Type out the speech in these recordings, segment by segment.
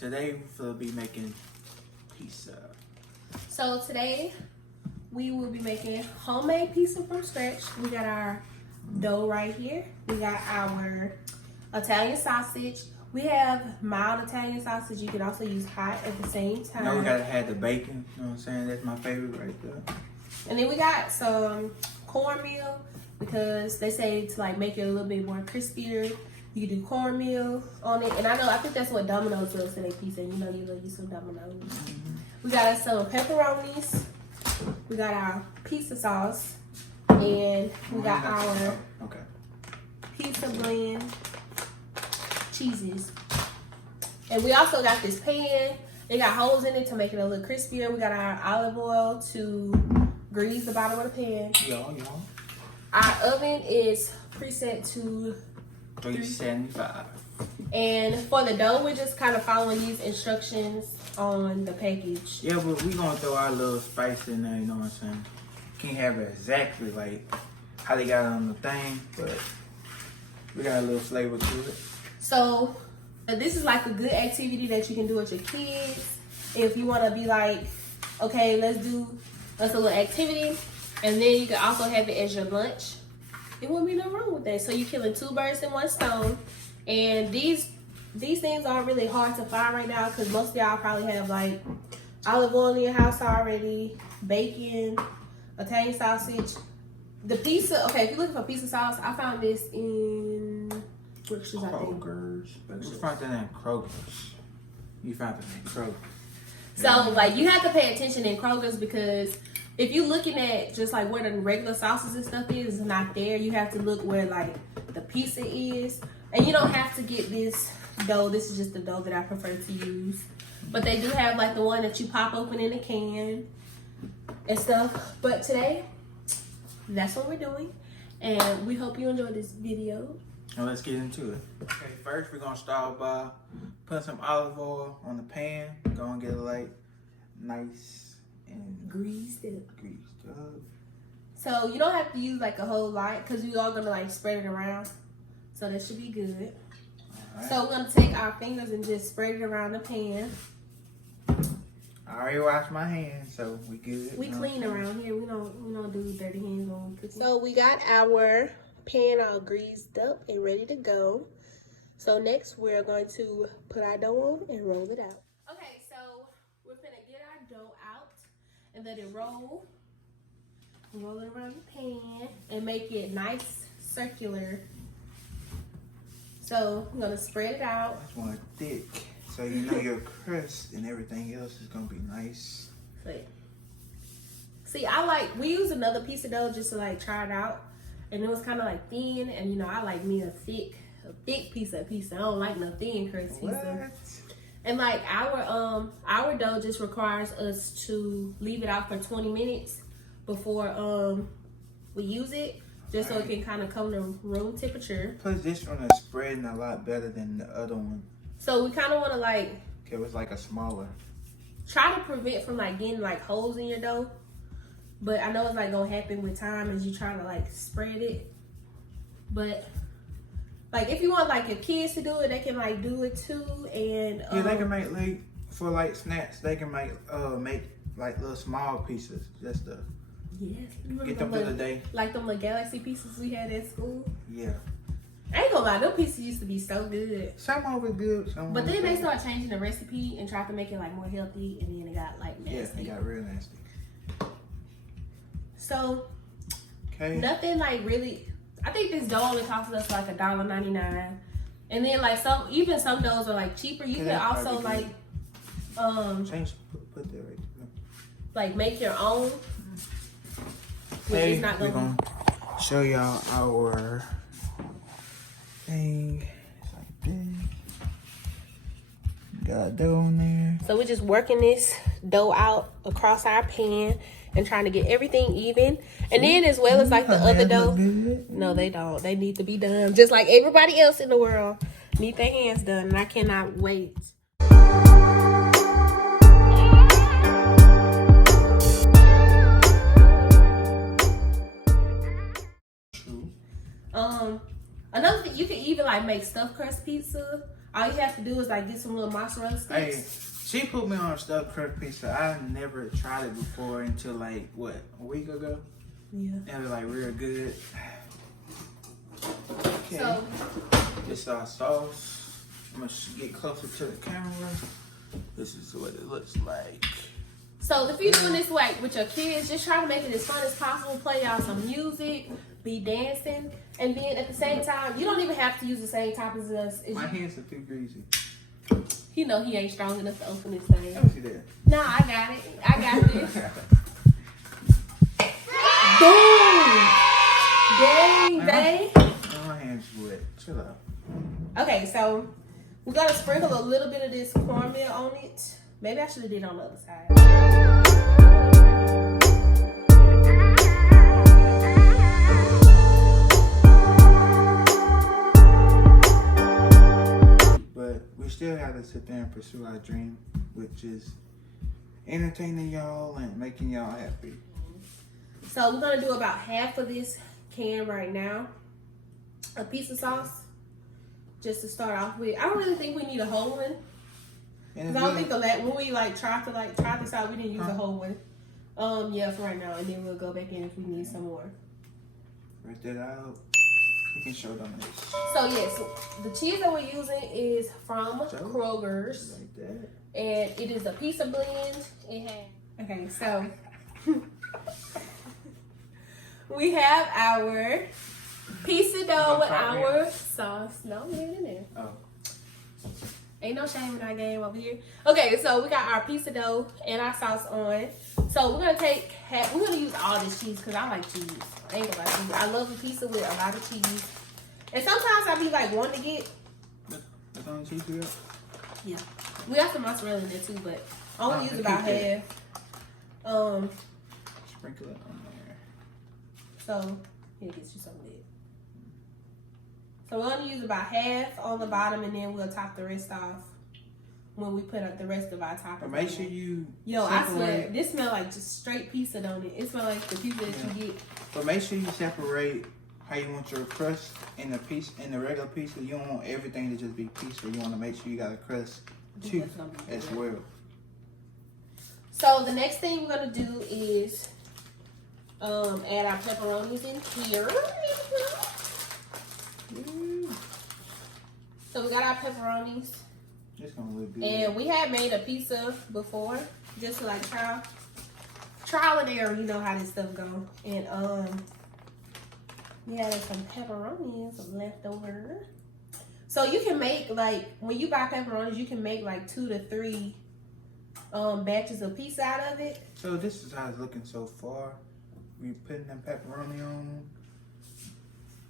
Today we'll be making pizza. So today we will be making homemade pizza from scratch. We got our dough right here. We got our Italian sausage. We have mild Italian sausage. You can also use hot at the same time. Now we gotta have the bacon. You know what I'm saying? That's my favorite right there. And then we got some cornmeal because they say to like make it a little bit more crispier. You can do cornmeal on it. And I think that's what Domino's does to their pizza. You know you love you some Domino's. Mm-hmm. We got us some pepperonis. We got our pizza sauce. And we got our pizza blend cheeses. And we also got this pan. It got holes in it to make it a little crispier. We got our olive oil to grease the bottom of the pan. Y'all. Our oven is preset to 375. And for the dough, we're just kind of following these instructions on the package. Yeah, but we gonna throw our little spice in there, you know what I'm saying? Can't have it exactly like how they got it on the thing, but we got a little flavor to it. So this is like a good activity that you can do with your kids. If you want to be like, okay, let's do a little activity, and then you can also have it as your lunch. It wouldn't be no wrong with that. So you're killing two birds in one stone. And these things aren't really hard to find right now because most of y'all probably have like olive oil in your house already, bacon, Italian sausage. The pizza, okay, if you're looking for pizza sauce, I found this in Brookshires, I think. You found that in Kroger's. You found it in Kroger's. So, like, you have to pay attention in Kroger's because if you're looking at just like where the regular sauces and stuff is, it's not there. You have to look where like the pizza is. And you don't have to get this dough. This is just the dough that I prefer to use. But they do have like the one that you pop open in a can and stuff. But today, that's what we're doing. And we hope you enjoyed this video. Now let's get into it. Okay, first we're gonna start by putting some olive oil on the pan. Go and get it like nice and greased up. So you don't have to use like a whole lot because we are gonna like spread it around. So that should be good. Right. So we're gonna take our fingers and just spread it around the pan. I already washed my hands, so we good. We clean around here. We don't do dirty hands on cooking. So we got our pan all greased up and ready to go. So next we're going to put our dough on and roll it out. Okay, so we're gonna get our dough out and let it roll. Roll it around the pan and make it nice circular. So I'm gonna spread it out. I just want it thick, so you know your crust and everything else is gonna be nice. See, we used another piece of dough just to like try it out, and it was kind of like thin. And you know, I like me a thick piece of pizza. I don't like no thin crust pizza. And like our dough just requires us to leave it out for 20 minutes before we use it. Just so it can kind of come to room temperature. Plus this one is spreading a lot better than the other one. So we kind of want to like... It was like a smaller. Try to prevent from like getting like holes in your dough. But I know it's like going to happen with time as you try to like spread it. But like if you want like your kids to do it, they can like do it too. And yeah, they can make like, for like snacks, they can make like little small pieces just to... Yes. Get them for the day. Like them little galaxy pieces we had at school. Yeah. I ain't gonna lie, them pieces used to be so good. Some of it good, but then they started changing the recipe and tried to make it like more healthy, and then it got like nasty. Yeah, it got real nasty. So, nothing like really. I think this dough only cost us like $1.99, and then like some doughs are like cheaper. You can also like change. Put that right there. Like make your own. We're gonna show y'all our thing. It's like this. Got dough on there. So we're just working this dough out across our pan and trying to get everything even. And then as well as like the other dough. No, they don't. They need to be done. Just like everybody else in the world need their hands done. And I cannot wait. Another thing, you can even like make stuffed crust pizza. All you have to do is like get some little mozzarella sticks. Hey, she put me on stuffed crust pizza. I never tried it before until like what, a week ago. Yeah. And it was like real good. Okay. So This is our sauce. I'm gonna get closer to the camera. This is what it looks like. So if you're doing this like with your kids, just try to make it as fun as possible. Play y'all some music, be dancing, and then at the same time, you don't even have to use the same type as us. My hands are too greasy. You know he ain't strong enough to open this thing. Let me see that. No, I got it. I got this. Boom! Dang, dang. My hands wet. Chill out. Okay, so we're gonna sprinkle a little bit of this cornmeal on it. Maybe I should have did it on the other side. But we still have to sit there and pursue our dream, which is entertaining y'all and making y'all happy. So we're gonna do about half of this can right now. A piece of sauce, just to start off with. I don't really think we need a whole one. And Cause I don't think when we try this out, we didn't use a whole one. Yeah, for right now, and then we'll go back in if we need some more. Write that out. You can show them this. So yes, the cheese that we're using is from Kroger's, Like that. and it is a pizza blend. Okay, so we have our pizza dough with our sauce. No, it ain't in there. Oh. Ain't no shame in our game over here. Okay, so we got our pizza dough and our sauce on. So we're gonna use all this cheese because I like cheese. I ain't gonna lie to you. I love a pizza with a lot of cheese. And sometimes I be like wanting to get. That's on cheese you got? Yeah. We got some mozzarella in there too, but I only use about half. Sprinkle it on there. So here, get you some of it. So we're gonna use about half on the bottom, and then we'll top the rest off when we put up the rest of our toppings. But make sure you I swear, this smells like just straight pizza, don't it? It smells like the pizza that you get. But make sure you separate how you want your crust in the regular pizza. You don't want everything to just be pizza. You want to make sure you got a crust too as well. So the next thing we're gonna do is add our pepperonis in here. So we got our pepperonis. It's gonna look good. And we had made a pizza before, just to like trial and error. You know how this stuff go. And we had some pepperonis left over. So you can make like when you buy pepperonis, you can make like 2 to 3 batches of pizza out of it. So this is how it's looking so far. We putting them pepperoni on.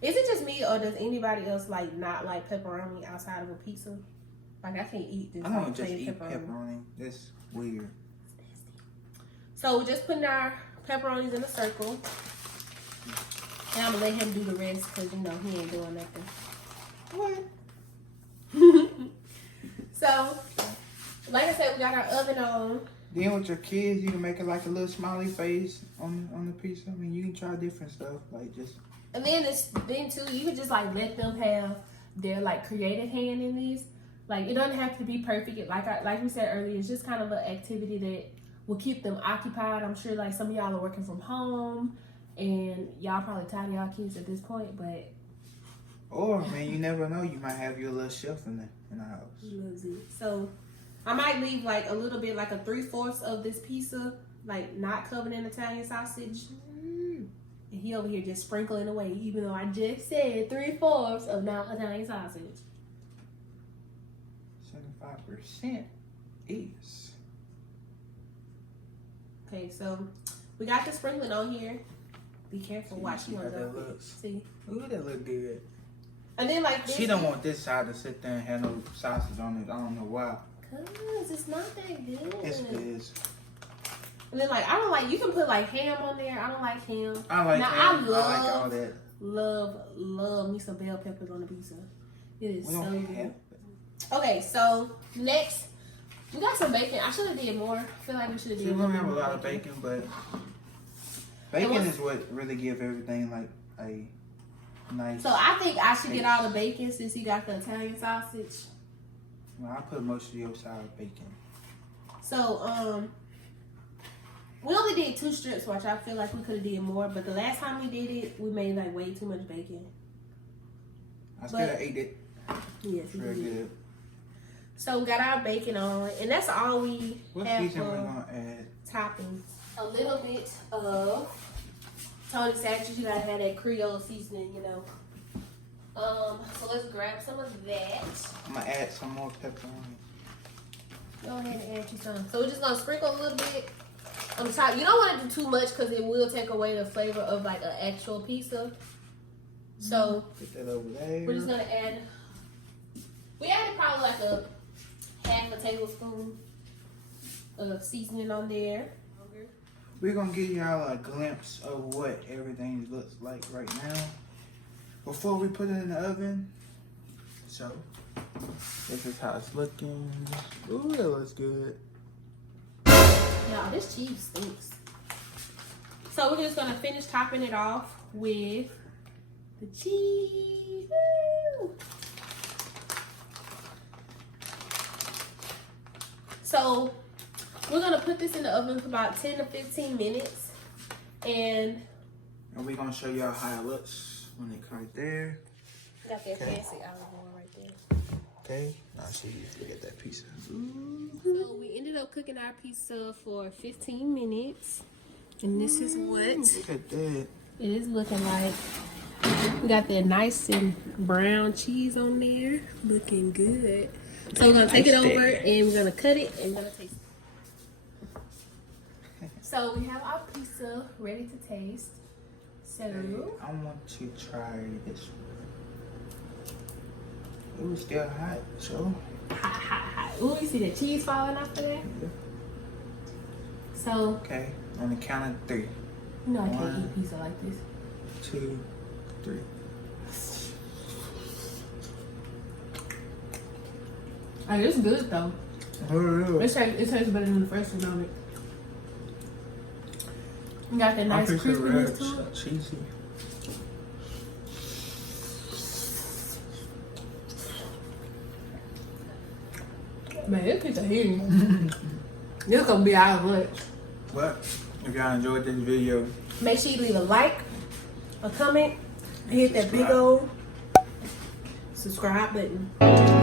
Is it just me or does anybody else like not like pepperoni outside of a pizza? Like I can't eat this. I don't just eat pepperoni. That's weird. So we're just putting our pepperonis in a circle. And I'm gonna let him do the rest because you know he ain't doing nothing. What? So, like I said, we got our oven on. Then with your kids, you can make it like a little smiley face on the pizza. I mean, you can try different stuff, like just. And then too, you can just like let them have their like creative hand in these. Like it doesn't have to be perfect. Like we said earlier, it's just kind of an activity that will keep them occupied. I'm sure like some of y'all are working from home, and y'all probably tired of y'all kids at this point, but. Or man, you never know. You might have your little chef in the house. So I might leave like a little bit, like a 3/4 of this pizza, like not covered in Italian sausage. And he over here just sprinkling away, even though I just said 3/4 of not Italian sausage. 75% is. Okay, so we got the sprinkling on here. Be careful, watch See you how on that the looks. see. Ooh, that look good. And then like this, She don't want this side to sit there and have no sausage on it. I don't know why. Cause it's not that good. Yes, it is. And then like I don't like, you can put like ham on there. I don't like ham. I like now, ham. I like all that. Love me some bell peppers on the pizza. It is We so don't good. have. Okay, so next we got some bacon. I should have did more. I feel like we should have did See, we more. don't have a lot of bacon, but bacon is what really give everything like a nice. So I think I should get all the bacon since you got the Italian sausage. Well, I put most of your side bacon. So, we only did 2 strips, which I feel like we could have did more. But the last time we did it, we made like way too much bacon. I still ate it. Yes, it's real good. So we got our bacon on, and that's all we what have season for we gonna add? toppings. A little bit of Tony Satchel. You gotta have that Creole seasoning, you know. So let's grab some of that. I'm gonna add some more pepper on it. Go ahead and add you some. So we're just gonna sprinkle a little bit on the top. You don't want to do too much because it will take away the flavor of like an actual pizza. So put that over there. we're just gonna add. We added probably like a half a tablespoon of seasoning on there. We're gonna give y'all a glimpse of what everything looks like right now before we put it in the oven. So this is how it's looking. Ooh, that looks good. Y'all, this cheese stinks. So we're just gonna finish topping it off with the cheese. Woo! So we're gonna put this in the oven for about 10 to 15 minutes, and we're gonna show y'all how it looks when it comes there. Got that fancy olive oil right there. Okay, now see, look at that pizza. So we ended up cooking our pizza for 15 minutes, and this is what Look at that. it is looking like. We got that nice and brown cheese on there, looking good. So we're gonna take it over and we're gonna cut it and we're gonna taste it. So we have our pizza ready to taste. So I want to try this one. It was still hot, so. hot. Ooh, you see the cheese falling off of there? Yeah. So Okay, on the count of 3. you know I can't 1, eat pizza like this. 2, 3. Oh, it's good though. Oh, It tastes better than the first one on it. You got that nice crispiness to it. Cheesy. Man, this pizza here. This gonna be our lunch. But if y'all enjoyed this video, Make sure you leave a like, a comment, and hit that big old subscribe button.